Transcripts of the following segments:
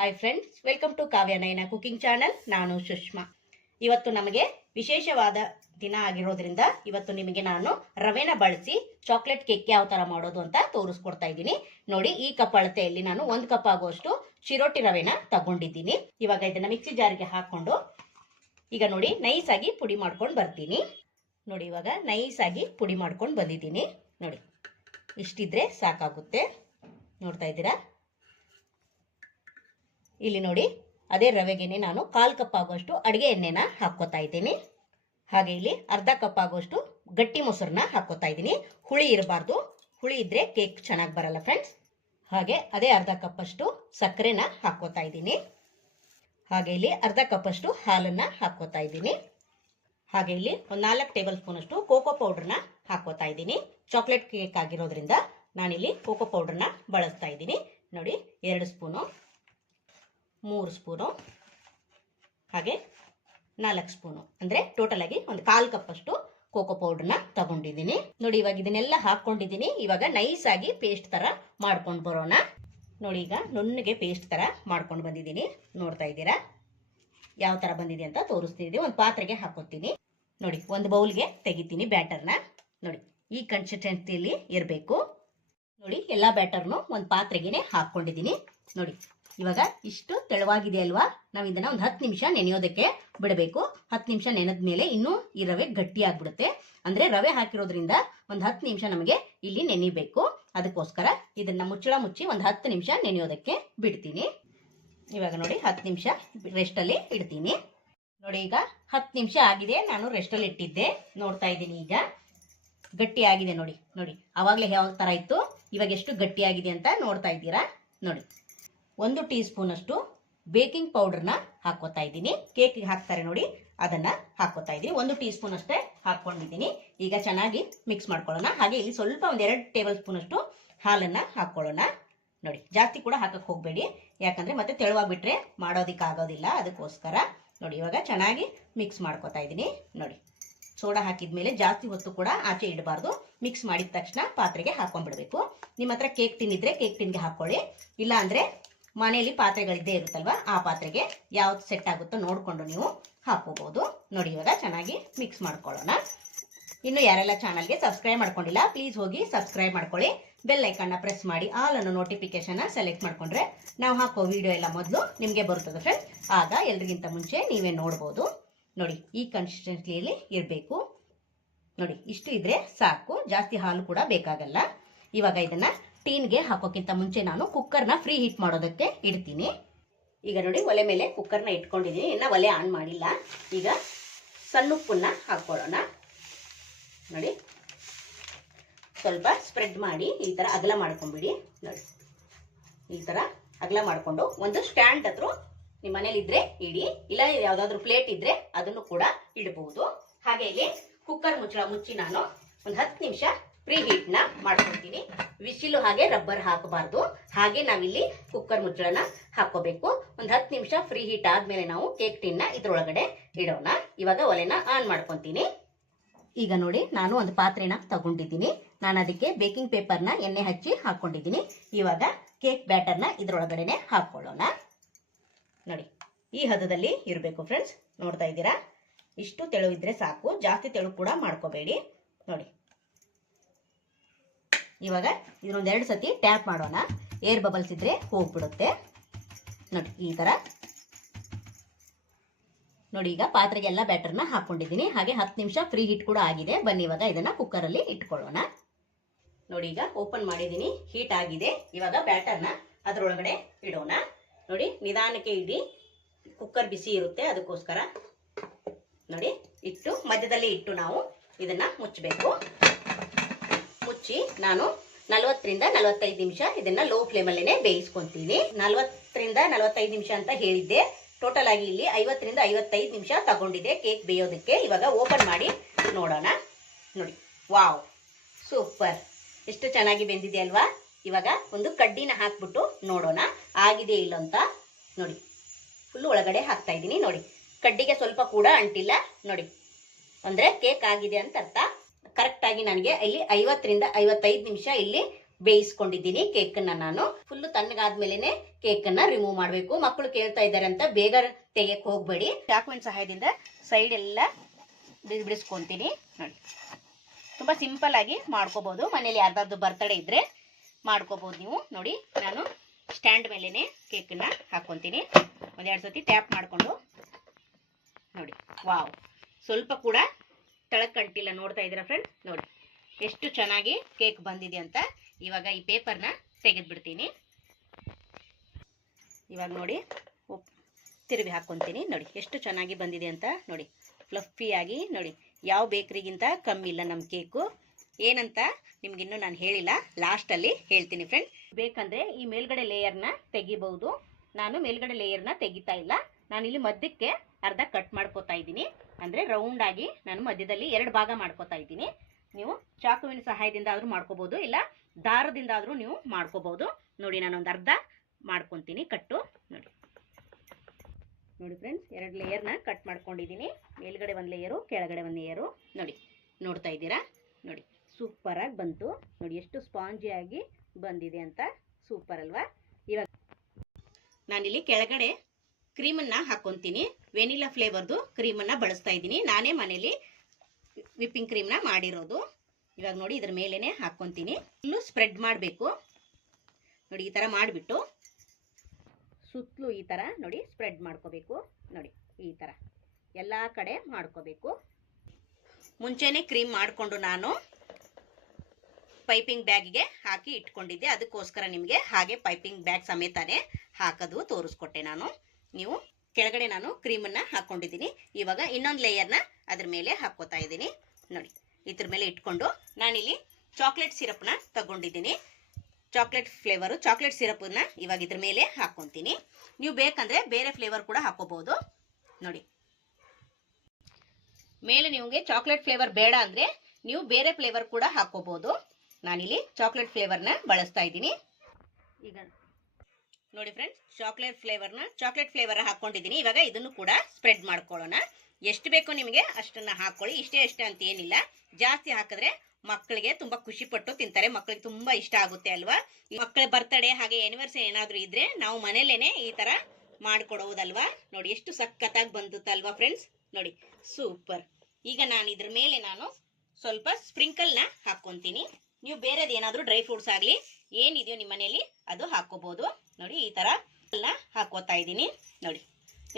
Hi friends welcome to Kavya Nayana cooking channel ನಾನು ಸುಷ್ಮಾ. ಇವತ್ತು ನಮಗೆ ವಿಶೇಷವಾದ ದಿನ ಆಗಿರೋದ್ರಿಂದ ಇವತ್ತು ನಿಮಗೆ ನಾನು ರವೆನ ಬಳಸಿ ಚಾಕ್ಲೇಟ್ ಕೇಕ್ ಯಾವ ತರ ಮಾಡೋದು ಅಂತ ತೋರಿಸ್ಕೊಡ್ತಾ ಇದ್ದೀನಿ. ನೋಡಿ, ಈ ಕಪ್ ಅಳತೆಯಲ್ಲಿ ನಾನು ಒಂದು ಕಪ್ ಆಗುವಷ್ಟು ಚಿರೋಟಿ ರವೆನ ತಗೊಂಡಿದ್ದೀನಿ. ಇವಾಗ ಇದನ್ನ ಮಿಕ್ಸಿ ಜಾರಿಗೆ ಹಾಕೊಂಡು ಈಗ ನೋಡಿ ನೈಸ್ ಆಗಿ ಪುಡಿ ಮಾಡ್ಕೊಂಡು ಬರ್ತೀನಿ. ನೋಡಿ, ಇವಾಗ ನೈಸ್ ಆಗಿ ಪುಡಿ ಮಾಡ್ಕೊಂಡು ಬಂದಿದ್ದೀನಿ. ನೋಡಿ, ಇಷ್ಟಿದ್ರೆ ಸಾಕಾಗುತ್ತೆ. ನೋಡ್ತಾ ಇದ್ದೀರಾ? ಇಲ್ಲಿ ನೋಡಿ, ಅದೇ ರವೆಗೆನೆ ನಾನು ಕಾಲು ಕಪ್ ಆಗುವಷ್ಟು ಅಡುಗೆ ಎಣ್ಣೆನ ಹಾಕ್ಕೋತಾ ಇದ್ದೀನಿ. ಹಾಗೆ ಇಲ್ಲಿ ಅರ್ಧ ಕಪ್ ಆಗುವಷ್ಟು ಗಟ್ಟಿ ಮೊಸರನ್ನ ಹಾಕ್ಕೋತಾ ಇದ್ದೀನಿ. ಹುಳಿ ಇರಬಾರ್ದು. ಹುಳಿ ಇದ್ರೆ ಕೇಕ್ ಚೆನ್ನಾಗಿ ಬರಲ್ಲ ಫ್ರೆಂಡ್ಸ್ ಹಾಗೆ ಅದೇ ಅರ್ಧ ಕಪ್ಪಷ್ಟು ಸಕ್ಕರೆನ ಹಾಕ್ಕೋತಾ ಇದ್ದೀನಿ. ಹಾಗೆ ಇಲ್ಲಿ ಅರ್ಧ ಕಪ್ಪಷ್ಟು ಹಾಲನ್ನ ಹಾಕ್ಕೋತಾ ಇದ್ದೀನಿ. ಹಾಗೆ ಇಲ್ಲಿ ಒಂದು ನಾಲ್ಕು ಟೇಬಲ್ ಸ್ಪೂನಷ್ಟು ಕೋಕೋ ಪೌಡ್ರನ್ನ ಹಾಕ್ಕೋತಾ ಇದ್ದೀನಿ. ಚಾಕ್ಲೇಟ್ ಕೇಕ್ ಆಗಿರೋದ್ರಿಂದ ನಾನಿಲ್ಲಿ ಕೋಕೋ ಪೌಡ್ರನ್ನ ಬಳಸ್ತಾ ಇದ್ದೀನಿ. ನೋಡಿ, ಎರಡು ಸ್ಪೂನು ಮೂರು ಸ್ಪೂನು, ಹಾಗೆ ನಾಲ್ಕು ಸ್ಪೂನು. ಅಂದರೆ ಆಗಿ ಒಂದು ಕಾಲು ಕಪ್ಪಷ್ಟು ಕೋಕೋ ಪೌಡ್ರನ್ನ ತಗೊಂಡಿದ್ದೀನಿ. ನೋಡಿ, ಇವಾಗ ಇದನ್ನೆಲ್ಲ ಹಾಕ್ಕೊಂಡಿದ್ದೀನಿ. ಇವಾಗ ನೈಸ್ ಆಗಿ ಪೇಸ್ಟ್ ಥರ ಮಾಡ್ಕೊಂಡು ಬರೋಣ. ನೋಡಿ, ಈಗ ನುಣ್ಣಗೆ ಪೇಸ್ಟ್ ಥರ ಮಾಡ್ಕೊಂಡು ಬಂದಿದ್ದೀನಿ. ನೋಡ್ತಾ ಇದ್ದೀರಾ? ಯಾವ ಥರ ಬಂದಿದೆ ಅಂತ ತೋರಿಸ್ತಿದ್ದೀನಿ. ಒಂದು ಪಾತ್ರೆಗೆ ಹಾಕೋತೀನಿ. ನೋಡಿ, ಒಂದು ಬೌಲ್ಗೆ ತೆಗಿತೀನಿ ಬ್ಯಾಟರ್ನ ನೋಡಿ, ಈ ಕನ್ಸಿಸ್ಟೆನ್ಸಿಯಲ್ಲಿ ಇರಬೇಕು. ನೋಡಿ, ಎಲ್ಲ ಬ್ಯಾಟರ್ನು ಒಂದು ಪಾತ್ರೆಗೆ ಹಾಕ್ಕೊಂಡಿದ್ದೀನಿ ನೋಡಿ ಇವಾಗ ಇಷ್ಟು ತೆಳುವಾಗಿದೆ ಅಲ್ವಾ? ನಾವು ಇದನ್ನ ಒಂದು ಹತ್ತು ನಿಮಿಷ ನೆನೆಯೋದಕ್ಕೆ ಬಿಡಬೇಕು. ಹತ್ತು ನಿಮಿಷ ನೆನೆದ ಮೇಲೆ ಇನ್ನೂ ಈ ರವೆ ಗಟ್ಟಿ ಆಗ್ಬಿಡುತ್ತೆ. ಅಂದ್ರೆ ರವೆ ಹಾಕಿರೋದ್ರಿಂದ ಒಂದು ಹತ್ತು ನಿಮಿಷ ನಮಗೆ ಇಲ್ಲಿ ನೆನಿಬೇಕು. ಅದಕ್ಕೋಸ್ಕರ ಇದನ್ನ ಮುಚ್ಚಳ ಮುಚ್ಚಿ ಒಂದು ಹತ್ತು ನಿಮಿಷ ನೆನೆಯೋದಕ್ಕೆ ಬಿಡ್ತೀನಿ. ಇವಾಗ ನೋಡಿ ಹತ್ತು ನಿಮಿಷ ರೆಸ್ಟಲ್ಲಿ ಇಡ್ತೀನಿ. ನೋಡಿ ಈಗ ಹತ್ತು ನಿಮಿಷ ಆಗಿದೆ. ನಾನು ರೆಸ್ಟಲ್ಲಿ ಇಟ್ಟಿದ್ದೆ. ನೋಡ್ತಾ ಇದ್ದೀನಿ ಈಗ. ಗಟ್ಟಿ ಆಗಿದೆ ನೋಡಿ. ನೋಡಿ, ಅವಾಗಲೇ ಯಾವ ಥರ ಇತ್ತು? ಇವಾಗ ಎಷ್ಟು ಗಟ್ಟಿ ಆಗಿದೆ ಅಂತ ನೋಡ್ತಾ ಇದ್ದೀರಾ? ನೋಡಿ. ಒಂದು ಟೀ ಸ್ಪೂನ್ ಅಷ್ಟು ಬೇಕಿಂಗ್ ಪೌಡರ್ನ ಹಾಕೋತಾ ಇದ್ದೀನಿ. ಕೇಕಿಗೆ ಹಾಕ್ತಾರೆ ನೋಡಿ, ಅದನ್ನ ಹಾಕೋತಾ ಇದ್ದೀನಿ. ಒಂದು ಟೀ ಸ್ಪೂನ್ ಅಷ್ಟೇ ಹಾಕೊಂಡಿದ್ದೀನಿ ಈಗ ಚೆನ್ನಾಗಿ ಮಿಕ್ಸ್ ಮಾಡ್ಕೊಳ್ಳೋಣ. ಹಾಗೆ ಇಲ್ಲಿ ಸ್ವಲ್ಪ ಒಂದ್ ಎರಡು ಟೇಬಲ್ ಸ್ಪೂನ್ ಅಷ್ಟು ಹಾಲನ್ನ ಹಾಕೊಳ್ಳೋಣ ನೋಡಿ, ಜಾಸ್ತಿ ಕೂಡ ಹಾಕಕ್ ಹೋಗಬೇಡಿ. ಯಾಕಂದ್ರೆ ಮತ್ತೆ ತೆಳುವಾಗ್ಬಿಟ್ರೆ ಮಾಡೋದಿಕ್ಕೆ ಆಗೋದಿಲ್ಲ. ಅದಕ್ಕೋಸ್ಕರ ನೋಡಿ, ಇವಾಗ ಚೆನ್ನಾಗಿ ಮಿಕ್ಸ್ ಮಾಡ್ಕೋತಾ ಇದ್ದೀನಿ. ನೋಡಿ, ಸೋಡಾ ಹಾಕಿದ್ಮೇಲೆ ಜಾಸ್ತಿ ಹೊತ್ತು ಕೂಡ ಆಚೆ ಇಡಬಾರ್ದು. ಮಿಕ್ಸ್ ಮಾಡಿದ ತಕ್ಷಣ ಪಾತ್ರೆಗೆ ಹಾಕೊಂಡ್ಬಿಡ್ಬೇಕು ನಿಮ್ಮ ಹತ್ರ ಕೇಕ್ ಟಿನ್ ಇದ್ರೆ ಕೇಕ್ ಟಿನ್ಗೆ ಹಾಕೊಳ್ಳಿ ಇಲ್ಲ ಅಂದ್ರೆ ಮನೆಯಲ್ಲಿ ಪಾತ್ರೆಗಳಿದ್ದೇ ಇರುತ್ತಲ್ವಾ, ಆ ಪಾತ್ರೆಗೆ ಯಾವ್ದು ಸೆಟ್ ಆಗುತ್ತೋ ನೋಡಿಕೊಂಡು ನೀವು ಹಾಕೋಬಹುದು ನೋಡಿ, ಇವಾಗ ಚೆನ್ನಾಗಿ ಮಿಕ್ಸ್ ಮಾಡ್ಕೊಳ್ಳೋಣ. ಇನ್ನು ಯಾರೆಲ್ಲ ಚಾನಲ್ಗೆ ಸಬ್ಸ್ಕ್ರೈಬ್ ಮಾಡ್ಕೊಂಡಿಲ್ಲ ಪ್ಲೀಸ್ ಹೋಗಿ ಸಬ್ಸ್ಕ್ರೈಬ್ ಮಾಡ್ಕೊಳ್ಳಿ. ಬೆಲ್ ಐಕನ್ನ ಪ್ರೆಸ್ ಮಾಡಿ ಆಲ್ ಅನ್ನೋ ನೋಟಿಫಿಕೇಶನ್ ಸೆಲೆಕ್ಟ್ ಮಾಡ್ಕೊಂಡ್ರೆ ನಾವು ಹಾಕೋ ವಿಡಿಯೋ ಎಲ್ಲ ಮೊದಲು ನಿಮಗೆ ಬರುತ್ತದೆ ಫ್ರೆಂಡ್ಸ್ ಆಗ ಎಲ್ರಿಗಿಂತ ಮುಂಚೆ ನೀವೇ ನೋಡ್ಬೋದು. ನೋಡಿ, ಈ ಕನ್ಸಿಸ್ಟೆನ್ಸಿಯಲ್ಲಿ ಇರಬೇಕು. ನೋಡಿ, ಇಷ್ಟು ಇದ್ರೆ ಸಾಕು. ಜಾಸ್ತಿ ಹಾಲು ಕೂಡ ಬೇಕಾಗಲ್ಲ. ಇವಾಗ ಇದನ್ನ ಟೀನ್ಗೆ ಹಾಕೋಕ್ಕಿಂತ ಮುಂಚೆ ನಾನು ಕುಕ್ಕರ್ನ ಫ್ರೀ ಹೀಟ್ ಮಾಡೋದಕ್ಕೆ ಇಡ್ತೀನಿ. ಈಗ ನೋಡಿ ಒಲೆ ಮೇಲೆ ಕುಕ್ಕರ್ನ ಇಟ್ಕೊಂಡಿದ್ದೀನಿ ಇನ್ನು ಒಲೆ ಆನ್ ಮಾಡಿಲ್ಲ. ಈಗ ಸಣ್ಣ ಉಪ್ಪನ್ನ ಹಾಕ್ಕೊಳ್ಳೋಣ. ನೋಡಿ. ಸ್ವಲ್ಪ ಸ್ಪ್ರೆಡ್ ಮಾಡಿ ಈ ಥರ ಅಗಲ ಮಾಡ್ಕೊಂಬಿಡಿ. ನೋಡಿ. ಈ ಥರ ಅಗಲ ಮಾಡಿಕೊಂಡು ಒಂದು ಸ್ಟ್ಯಾಂಡ್ ಹತ್ರ ನಿಮ್ಮ ಮನೇಲಿ ಇದ್ರೆ ಇಡಿ. ಇಲ್ಲ ಯಾವುದಾದ್ರೂ ಪ್ಲೇಟ್ ಇದ್ರೆ ಅದನ್ನು ಕೂಡ ಇಡಬಹುದು ಹಾಗೆ ಇಲ್ಲಿ ಕುಕ್ಕರ್ ಮುಚ್ಚಳ ಮುಚ್ಚಿ ನಾನು ಒಂದು ಹತ್ತು ನಿಮಿಷ ಪ್ರೀ ಹೀಟ್ನ ಮಾಡ್ಕೊಳ್ತೀನಿ ವಿಸಿಲು ಹಾಗೆ ರಬ್ಬರ್ ಹಾಕಬಾರ್ದು. ಹಾಗೆ ನಾವಿಲ್ಲಿ ಕುಕ್ಕರ್ ಮುಚ್ಚಳನ ಹಾಕೋಬೇಕು ಒಂದು ಹತ್ತು ನಿಮಿಷ ಫ್ರೀ ಹೀಟ್ ಆದ್ಮೇಲೆ ನಾವು ಕೇಕ್ ಟಿನ್ನ ಇದ್ರೊಳಗಡೆ ಇಡೋಣ. ಇವಾಗ ಒಲೆನ ಆನ್ ಮಾಡ್ಕೊತೀನಿ. ಈಗ ನೋಡಿ, ನಾನು ಒಂದು ಪಾತ್ರೆನ ತಗೊಂಡಿದ್ದೀನಿ. ನಾನು ಅದಕ್ಕೆ ಬೇಕಿಂಗ್ ಪೇಪರ್ನ ಎಣ್ಣೆ ಹಚ್ಚಿ ಹಾಕೊಂಡಿದ್ದೀನಿ. ಇವಾಗ ಕೇಕ್ ಬ್ಯಾಟರ್ನ ಇದ್ರೊಳಗಡೆನೆ ಹಾಕೊಳ್ಳೋಣ. ನೋಡಿ, ಈ ಹದದಲ್ಲಿ ಇರಬೇಕು ಫ್ರೆಂಡ್ಸ್ ನೋಡ್ತಾ ಇದ್ದೀರಾ? ಇಷ್ಟು ತೆಳು ಇದ್ರೆ ಸಾಕು. ಜಾಸ್ತಿ ತೆಳು ಕೂಡ ಮಾಡ್ಕೋಬೇಡಿ. ನೋಡಿ ಇವಾಗ ಇದನ್ನೊಂದು ಎರಡು ಸತಿ ಟ್ಯಾಪ್ ಮಾಡೋಣ. ಏರ್ ಬಬಲ್ಸ್ ಇದ್ರೆ ಹೋಗ್ಬಿಡುತ್ತೆ. ನೋಡಿ, ಈ ತರ. ನೋಡಿ, ಈಗ ಪಾತ್ರೆಗೆಲ್ಲ ಬ್ಯಾಟರ್ನ ಹಾಕೊಂಡಿದ್ದೀನಿ. ಹಾಗೆ ಹತ್ತು ನಿಮಿಷ ಫ್ರೀ ಹೀಟ್ ಕೂಡ ಆಗಿದೆ. ಬನ್ನಿ, ಇವಾಗ ಇದನ್ನ ಕುಕ್ಕರಲ್ಲಿ ಇಟ್ಕೊಳ್ಳೋಣ. ನೋಡಿ, ಈಗ ಓಪನ್ ಮಾಡಿದ್ದೀನಿ. ಹೀಟ್ ಆಗಿದೆ. ಇವಾಗ ಬ್ಯಾಟರ್ನ ಅದರೊಳಗಡೆ ಇಡೋಣ. ನೋಡಿ, ನಿಧಾನಕ್ಕೆ ಇಡಿ. ಕುಕ್ಕರ್ ಬಿಸಿ ಇರುತ್ತೆ, ಅದಕ್ಕೋಸ್ಕರ. ನೋಡಿ, ಇಟ್ಟು ಮಧ್ಯದಲ್ಲಿ ಇಟ್ಟು ನಾವು ಇದನ್ನ ಮುಚ್ಚಬೇಕು. ಮುಚ್ಚಿ ನಾನು ನಲವತ್ತರಿಂದ ನಲವತ್ತೈದು ನಿಮಿಷ ಇದನ್ನ ಲೋ ಫ್ಲೇಮಲ್ಲೇ ಬೇಯಿಸ್ಕೊಂತೀನಿ. ನಲವತ್ತರಿಂದ ನಲವತ್ತೈದು ನಿಮಿಷ ಅಂತ ಹೇಳಿದ್ದೆ. ಟೋಟಲ್ ಆಗಿ ಇಲ್ಲಿ ಐವತ್ತರಿಂದ ಐವತ್ತೈದು ನಿಮಿಷ ತಗೊಂಡಿದೆ ಕೇಕ್ ಬೇಯೋದಕ್ಕೆ. ಇವಾಗ ಓಪನ್ ಮಾಡಿ ನೋಡೋಣ. ನೋಡಿ ವಾವ್ ಸೂಪರ್ ಎಷ್ಟು ಚೆನ್ನಾಗಿ ಬೆಂದಿದೆ ಅಲ್ವಾ? ಇವಾಗ ಒಂದು ಕಡ್ಡಿನ ಹಾಕ್ಬಿಟ್ಟು ನೋಡೋಣ. ಆಗಿದೆ ಇಲ್ಲ ಅಂತ. ನೋಡಿ ಫುಲ್ ಒಳಗಡೆ ಹಾಕ್ತಾ ಇದ್ದೀನಿ. ನೋಡಿ, ಕಡ್ಡಿಗೆ ಸ್ವಲ್ಪ ಕೂಡ ಅಂಟಿಲ್ಲ. ನೋಡಿ, ಅಂದ್ರೆ ಕೇಕ್ ಆಗಿದೆ ಅಂತ ಅರ್ಥ. ಕರೆಕ್ಟ್ ಆಗಿ ನನಗೆ ಇಲ್ಲಿ ಐವತ್ತರಿಂದ ಐವತ್ತೈದು ನಿಮಿಷ ಇಲ್ಲಿ ಬೇಯಿಸ್ಕೊಂಡಿದ್ದೀನಿ ಕೇಕನ್ನ ನಾನು. ಫುಲ್ ತಣ್ಣಗಾದ್ಮೇಲೆ ಕೇಕನ್ನ ರಿಮೂವ್ ಮಾಡಬೇಕು. ಮಕ್ಕಳು ಕೇಳ್ತಾ ಇದ್ದಾರೆ ಅಂತ ಬೇಗ ತೆಗಿಯಕ್ ಹೋಗ್ಬೇಡಿ. ಚಾಕುವಿನ ಸಹಾಯದಿಂದ ಸೈಡ್ ಎಲ್ಲ ಬಿಡಿ ಬಿಡಿಸ್ಕೊಂತೀನಿ. ನೋಡಿ. ತುಂಬ ಸಿಂಪಲ್ ಆಗಿ ಮಾಡ್ಕೋಬಹುದು ಮನೇಲಿ ಯಾರ್ದಾದ್ರು ಬರ್ತಡೇ ಇದ್ರೆ ಮಾಡ್ಕೋಬಹುದು ನೀವು. ನೋಡಿ, ನಾನು ಸ್ಟ್ಯಾಂಡ್ ಮೇಲೇನೆ ಕೇಕನ್ನ ಹಾಕ್ಕೊಂತೀನಿ. ಒಂದೆರಡು ಸತಿ ಟ್ಯಾಪ್ ಮಾಡಿಕೊಂಡು. ನೋಡಿ ವಾವ್ ಸ್ವಲ್ಪ ಕೂಡ ತಳಕ್ ಕಂಟಿಲ್ಲ, ನೋಡ್ತಾ ಇದ್ದೀರಾ ಫ್ರೆಂಡ್ಸ್ ನೋಡಿ, ಎಷ್ಟು ಚೆನ್ನಾಗಿ ಕೇಕ್ ಬಂದಿದೆ ಅಂತ ಇವಾಗ ಈ ಪೇಪರ್ನ ತೆಗೆದ್ಬಿಡ್ತೀನಿ. ಇವಾಗ ನೋಡಿ, ಉಪ್, ತಿರುವಿ ಹಾಕ್ಕೊತೀನಿ. ನೋಡಿ, ಎಷ್ಟು ಚೆನ್ನಾಗಿ ಬಂದಿದೆ ಅಂತ ನೋಡಿ ಫ್ಲಫಿಯಾಗಿ ನೋಡಿ, ಯಾವ ಬೇಕ್ರಿಗಿಂತ ಕಮ್ಮಿ ಇಲ್ಲ ನಮ್ಮ ಕೇಕು ಏನಂತ ನಿಮ್ಗಿನ್ನೂ ನಾನು ಹೇಳಿಲ್ಲ ಲಾಸ್ಟಲ್ಲಿ ಹೇಳ್ತೀನಿ ಫ್ರೆಂಡ್ ಬೇಕಂದ್ರೆ ಈ ಮೇಲ್ಗಡೆ ಲೇಯರ್ನ ತೆಗಿಬಹುದು. ನಾನು ಮೇಲ್ಗಡೆ ಲೇಯರ್ನ ತೆಗಿತಾ ಇಲ್ಲ. ನಾನು ಇಲ್ಲಿ ಮಧ್ಯಕ್ಕೆ ಅರ್ಧ ಕಟ್ ಮಾಡ್ಕೋತಾ ಇದ್ದೀನಿ. ಅಂದ್ರೆ ಆಗಿ ನಾನು ಮಧ್ಯದಲ್ಲಿ ಎರಡು ಭಾಗ ಮಾಡ್ಕೋತಾ ಇದ್ದೀನಿ. ನೀವು ಚಾಕುವಿನ ಸಹಾಯದಿಂದ ಆದರೂ ಮಾಡ್ಕೋಬೋದು, ಇಲ್ಲ ದಾರದಿಂದ ಆದ್ರೂ ನೀವು ಮಾಡ್ಕೋಬಹುದು ನೋಡಿ, ನಾನೊಂದು ಅರ್ಧ ಮಾಡ್ಕೊಂತೀನಿ, ಕಟ್ಟು. ನೋಡಿ. ನೋಡಿ ಫ್ರೆಂಡ್ಸ್ ಎರಡು ಲೇಯರ್ನ ಕಟ್ ಮಾಡ್ಕೊಂಡಿದ್ದೀನಿ. ಮೇಲ್ಗಡೆ ಒಂದು ಲೇಯರು ಕೆಳಗಡೆ ಒಂದು ಲೇಯರು ನೋಡಿ, ನೋಡ್ತಾ ಇದ್ದೀರಾ? ನೋಡಿ ಸೂಪರಾಗಿ ಬಂತು. ನೋಡಿ, ಎಷ್ಟು ಸ್ಪಾಂಜಿಯಾಗಿ ಬಂದಿದೆ ಅಂತ ಸೂಪರ್ ಅಲ್ವಾ? ಇವಾಗ ನಾನಿಲ್ಲಿ ಕೆಳಗಡೆ ಕ್ರೀಮನ್ನ ಹಾಕ್ಕೊತೀನಿ ವೆನಿಲಾ ಫ್ಲೇವರ್ದು ಕ್ರೀಮನ್ನು ಬಳಸ್ತಾ ಇದ್ದೀನಿ. ನಾನೇ ಮನೇಲಿ ವಿಪ್ಪಿಂಗ್ ಕ್ರೀಮ್ನ ಮಾಡಿರೋದು. ಇವಾಗ ನೋಡಿ ಇದ್ರ ಮೇಲೇ ಹಾಕ್ಕೊತೀನಿ ಫುಲ್ಲು ಸ್ಪ್ರೆಡ್ ಮಾಡಬೇಕು. ನೋಡಿ ಈ ಥರ ಮಾಡಿಬಿಟ್ಟು ಸುತ್ತಲೂ ಈ ಥರ ನೋಡಿ ಸ್ಪ್ರೆಡ್ ಮಾಡ್ಕೋಬೇಕು. ನೋಡಿ ಈ ಥರ ಎಲ್ಲ ಕಡೆ ಮಾಡ್ಕೋಬೇಕು. ಮುಂಚೆನೇ ಕ್ರೀಮ್ ಮಾಡಿಕೊಂಡು ನಾನು ಪೈಪಿಂಗ್ ಬ್ಯಾಗಿಗೆ ಹಾಕಿ ಇಟ್ಕೊಂಡಿದ್ದೆ. ಅದಕ್ಕೋಸ್ಕರ ನಿಮಗೆ ಹಾಗೆ ಪೈಪಿಂಗ್ ಬ್ಯಾಗ್ ಸಮೇತನೇ ಹಾಕೋದು ತೋರಿಸ್ಕೊಟ್ಟೆ ನಾನು. ನೀವು ಕೆಳಗಡೆ ನಾನು ಕ್ರೀಮನ್ನು ಹಾಕ್ಕೊಂಡಿದ್ದೀನಿ ಇವಾಗ ಇನ್ನೊಂದು ಲೇಯರ್ನ ಅದ್ರ ಮೇಲೆ ಹಾಕೋತಾ ಇದ್ದೀನಿ. ನೋಡಿ, ಇದ್ರ ಮೇಲೆ ಇಟ್ಕೊಂಡು ನಾನಿಲ್ಲಿ ಚಾಕ್ಲೇಟ್ ಸಿರಪ್ನ ತಗೊಂಡಿದ್ದೀನಿ. ಚಾಕ್ಲೇಟ್ ಫ್ಲೇವರು ಚಾಕ್ಲೇಟ್ ಸಿರಪನ್ನ ಇವಾಗ ಇದ್ರ ಮೇಲೆ ಹಾಕ್ಕೊತೀನಿ ನೀವು ಬೇಕಂದ್ರೆ ಬೇರೆ ಫ್ಲೇವರ್ ಕೂಡ ಹಾಕೋಬಹುದು. ನೋಡಿ. ಮೇಲೆ ನಿಮಗೆ ಚಾಕ್ಲೇಟ್ ಫ್ಲೇವರ್ ಬೇಡ ಅಂದ್ರೆ ನೀವು ಬೇರೆ ಫ್ಲೇವರ್ ಕೂಡ ಹಾಕೋಬಹುದು. ನಾನಿಲ್ಲಿ ಚಾಕ್ಲೇಟ್ ಫ್ಲೇವರ್ನ ಬಳಸ್ತಾ ಇದ್ದೀನಿ. ಈಗ ನೋಡಿ ಫ್ರೆಂಡ್ಸ್ ಚಾಕ್ಲೇಟ್ ಫ್ಲೇವರ್ನ ಚಾಕ್ಲೇಟ್ ಫ್ಲೇವರ್ ಹಾಕೊಂಡಿದ್ದೀನಿ ಇವಾಗ ಇದನ್ನು ಕೂಡ ಸ್ಪ್ರೆಡ್ ಮಾಡ್ಕೊಳ್ಳೋಣ. ಎಷ್ಟು ಬೇಕೋ ನಿಮಗೆ ಅಷ್ಟನ್ನ ಹಾಕೊಳ್ಳಿ. ಇಷ್ಟೇ ಅಷ್ಟೇ ಅಂತ ಏನಿಲ್ಲ. ಜಾಸ್ತಿ ಹಾಕಿದ್ರೆ ಮಕ್ಕಳಿಗೆ ತುಂಬಾ ಖುಷಿ ಪಟ್ಟು ತಿಂತಾರೆ. ಮಕ್ಕಳಿಗೆ ತುಂಬಾ ಇಷ್ಟ ಆಗುತ್ತೆ ಅಲ್ವಾ? ಮಕ್ಕಳ ಬರ್ತಡೇ ಹಾಗೆ ಆನಿವರ್ಸರಿ ಏನಾದರೂ ಇದ್ರೆ ನಾವು ಮನೇಲೇನೆ ಈ ತರ ಮಾಡ್ಕೊಡೋದಲ್ವಾ? ನೋಡಿ, ಎಷ್ಟು ಸಖತ್ತಾಗಿ ಬಂದುತ್ತಲ್ವಾ ಫ್ರೆಂಡ್ಸ್ ನೋಡಿ ಸೂಪರ್ ಈಗ ನಾನು ಇದ್ರ ಮೇಲೆ ನಾನು ಸ್ವಲ್ಪ ಸ್ಪ್ರಿಂಕಲ್ನ ಹಾಕ್ಕೊಂತೀನಿ. ನೀವು ಬೇರೆದು ಏನಾದರೂ ಡ್ರೈ ಫ್ರೂಟ್ಸ್ ಆಗಲಿ, ಏನಿದೆಯೋ ನಿಮ್ಮ ಮನೆಯಲ್ಲಿ ಅದು ಹಾಕೋಬಹುದು ನೋಡಿ, ಈ ತರ ಎಲ್ಲ ಹಾಕೋತಾ ಇದ್ದೀನಿ. ನೋಡಿ,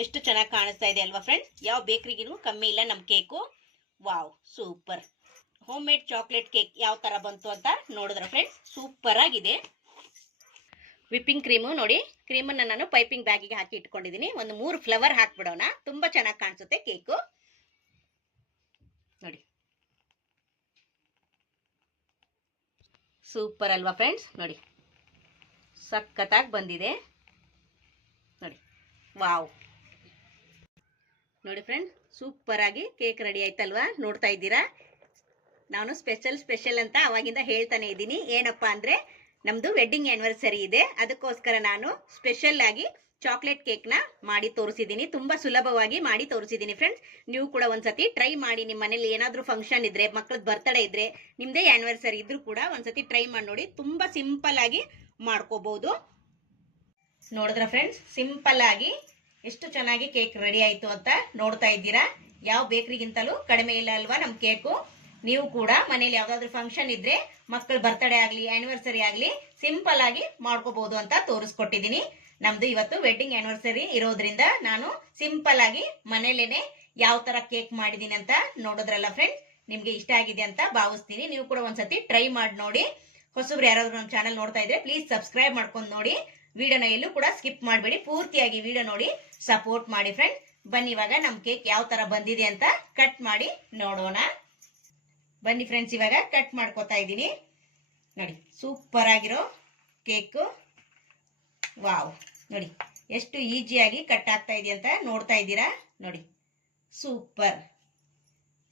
ಎಷ್ಟು ಚೆನ್ನಾಗಿ ಕಾಣಿಸ್ತಾ ಇದೆ ಅಲ್ವಾ ಫ್ರೆಂಡ್ಸ್ ಯಾವ ಬೇಕ್ರಿಗಿನೂ ಕಮ್ಮಿ ಇಲ್ಲ ನಮ್ಮ cake wow super home made chocolate cake ಯಾವ ತರ ಬಂತು ಅಂತ ನೋಡಿದ್ರ ಫ್ರೆಂಡ್ಸ್ ಸೂಪರ್ ಆಗಿದೆ. ವಿಪ್ಪಿಂಗ್ ಕ್ರೀಮು ನೋಡಿ ಕ್ರೀಮನ್ನು ನಾನು ಪೈಪಿಂಗ್ ಬ್ಯಾಗಿಗೆ ಹಾಕಿ ಇಟ್ಕೊಂಡಿದ್ದೀನಿ ಒಂದು ಮೂರು ಫ್ಲವರ್ ಹಾಕ್ಬಿಡೋಣ. ತುಂಬಾ ಚೆನ್ನಾಗಿ ಕಾಣಿಸುತ್ತೆ ಕೇಕು ನೋಡಿ. ಸೂಪರ್ ಅಲ್ವಾ ಫ್ರೆಂಡ್ಸ್ ನೋಡಿ. ಸಖತ್ತಾಗಿ ಬಂದಿದೆ. ನೋಡಿ, ವಾವ್. ನೋಡಿ ಫ್ರೆಂಡ್ಸ್ ಸೂಪರ್ ಆಗಿ ಕೇಕ್ ರೆಡಿ ಆಯ್ತಲ್ವಾ? ನೋಡ್ತಾ ಇದ್ದೀರಾ? ನಾನು ಸ್ಪೆಷಲ್ ಸ್ಪೆಷಲ್ ಅಂತ ಅವಾಗಿಂದ ಹೇಳ್ತಾನೆ ಇದ್ದೀನಿ. ಏನಪ್ಪಾ ಅಂದ್ರೆ, ನಮ್ದು ವೆಡ್ಡಿಂಗ್ ಆ್ಯನಿವರ್ಸರಿ ಇದೆ. ಅದಕ್ಕೋಸ್ಕರ ನಾನು ಸ್ಪೆಷಲ್ ಆಗಿ ಚಾಕ್ಲೇಟ್ ಕೇಕ್ನ ಮಾಡಿ ತೋರಿಸಿದ್ದೀನಿ. ತುಂಬಾ ಸುಲಭವಾಗಿ ಮಾಡಿ ತೋರಿಸಿದ್ದೀನಿ ಫ್ರೆಂಡ್ಸ್ ನೀವು ಕೂಡ ಒಂದ್ಸತಿ ಟ್ರೈ ಮಾಡಿ. ನಿಮ್ಮ ಮನೇಲಿ ಏನಾದರೂ ಫಂಕ್ಷನ್ ಇದ್ರೆ ಮಕ್ಳದ್ದು ಬರ್ತಡೇ ಇದ್ರೆ ನಿಮ್ಮದೇ ಆನಿವರ್ಸರಿ ಇದ್ದರೂ ಕೂಡ ಒಂದ್ಸತಿ ಟ್ರೈ ಮಾಡಿ ನೋಡಿ. ತುಂಬಾ ಸಿಂಪಲ್ ಆಗಿ ಮಾಡ್ಕೋಬಹುದು. ನೋಡಿದ್ರ ಫ್ರೆಂಡ್ಸ್ ಸಿಂಪಲ್ ಆಗಿ ಎಷ್ಟು ಚೆನ್ನಾಗಿ ಕೇಕ್ ರೆಡಿ ಆಯ್ತು ಅಂತ ನೋಡ್ತಾ ಇದ್ದೀರಾ. ಯಾವ ಬೇಕ್ರಿಗಿಂತಲೂ ಕಡಿಮೆ ಇಲ್ಲ ಅಲ್ವಾ ನಮ್ ಕೇಕು ನೀವು ಕೂಡ ಮನೇಲಿ ಯಾವ್ದಾದ್ರು ಫಂಕ್ಷನ್ ಇದ್ರೆ ಮಕ್ಕಳ ಬರ್ತ್ಡೇ ಆಗ್ಲಿ ಆನಿವರ್ಸರಿ ಆಗ್ಲಿ ಸಿಂಪಲ್ ಆಗಿ ಮಾಡ್ಕೋಬಹುದು ಅಂತ ತೋರಿಸ್ಕೊಟ್ಟಿದ್ದೀನಿ. ನಮ್ದು ಇವತ್ತು ವೆಡ್ಡಿಂಗ್ ಆನಿವರ್ಸರಿ ಇರೋದ್ರಿಂದ ನಾನು ಸಿಂಪಲ್ ಆಗಿ ಮನೇಲೇನೆ ಯಾವ ತರ ಕೇಕ್ ಮಾಡಿದೀನಿ ಅಂತ ನೋಡೋದ್ರಲ್ಲ ಫ್ರೆಂಡ್ಸ್ ನಿಮ್ಗೆ ಇಷ್ಟ ಆಗಿದೆ ಅಂತ ಭಾವಿಸ್ತೀನಿ. ನೀವು ಕೂಡ ಒಂದ್ಸತಿ ಟ್ರೈ ಮಾಡಿ ನೋಡಿ. ಹೊಸಬ್ರು ಯಾರಾದ್ರೂ ನಮ್ಮ ಚಾನಲ್ ನೋಡ್ತಾ ಇದ್ರೆ ಪ್ಲೀಸ್ ಸಬ್ಸ್ಕ್ರೈಬ್ ಮಾಡ್ಕೊಂಡು ನೋಡಿ. ವಿಡಿಯೋನ ಎಲ್ಲೂ ಕೂಡ ಸ್ಕಿಪ್ ಮಾಡಬೇಡಿ. ಪೂರ್ತಿಯಾಗಿ ವಿಡಿಯೋ ನೋಡಿ. ಸಪೋರ್ಟ್ ಮಾಡಿ ಫ್ರೆಂಡ್ಸ್ ಬನ್ನಿ ಇವಾಗ ನಮ್ಮ ಕೇಕ್ ಯಾವ ತರ ಬಂದಿದೆ ಅಂತ ಕಟ್ ಮಾಡಿ ನೋಡೋಣ. ಬನ್ನಿ ಫ್ರೆಂಡ್ಸ್ ಇವಾಗ ಕಟ್ ಮಾಡ್ಕೋತಾ ಇದ್ದೀನಿ. ನೋಡಿ ಸೂಪರ್ ಆಗಿರೋ ಕೇಕು ವಾವ್ ನೋಡಿ, ಎಷ್ಟು ಈಸಿಯಾಗಿ ಕಟ್ ಆಗ್ತಾ ಇದೆ ಅಂತ ನೋಡ್ತಾ ಇದ್ದೀರಾ? ನೋಡಿ ಸೂಪರ್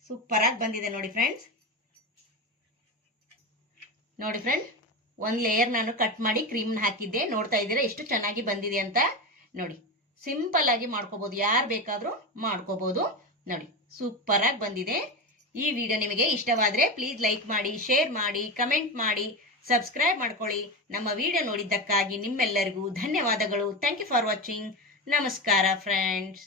ಸೂಪರ್ ಆಗಿ ಬಂದಿದೆ ನೋಡಿ ಫ್ರೆಂಡ್ಸ್ ನೋಡಿ ಫ್ರೆಂಡ್ ಒಂದ್ ಲೇಯರ್ ನಾನು ಕಟ್ ಮಾಡಿ ಕ್ರೀಮ್ ಹಾಕಿದ್ದೆ. ನೋಡ್ತಾ ಇದ್ದೀರಾ, ಎಷ್ಟು ಚೆನ್ನಾಗಿ ಬಂದಿದೆ ಅಂತ? ನೋಡಿ ಸಿಂಪಲ್ ಆಗಿ ಮಾಡ್ಕೋಬಹುದು ಯಾರು ಬೇಕಾದ್ರೂ ಮಾಡ್ಕೋಬಹುದು ನೋಡಿ ಸೂಪರ್ ಆಗಿ ಬಂದಿದೆ. ಈ ವಿಡಿಯೋ ನಿಮಗೆ ಇಷ್ಟವಾದ್ರೆ ಪ್ಲೀಸ್ ಲೈಕ್ ಮಾಡಿ ಶೇರ್ ಮಾಡಿ ಕಮೆಂಟ್ ಮಾಡಿ ಸಬ್ಸ್ಕ್ರೈಬ್ ಮಾಡ್ಕೊಳ್ಳಿ. ನಮ್ಮ ವಿಡಿಯೋ ನೋಡಿದ್ದಕ್ಕಾಗಿ ನಿಮ್ಮೆಲ್ಲರಿಗೂ ಧನ್ಯವಾದಗಳು. ಥ್ಯಾಂಕ್ ಯು ಫಾರ್ ವಾಚಿಂಗ್ ನಮಸ್ಕಾರ ಫ್ರೆಂಡ್ಸ್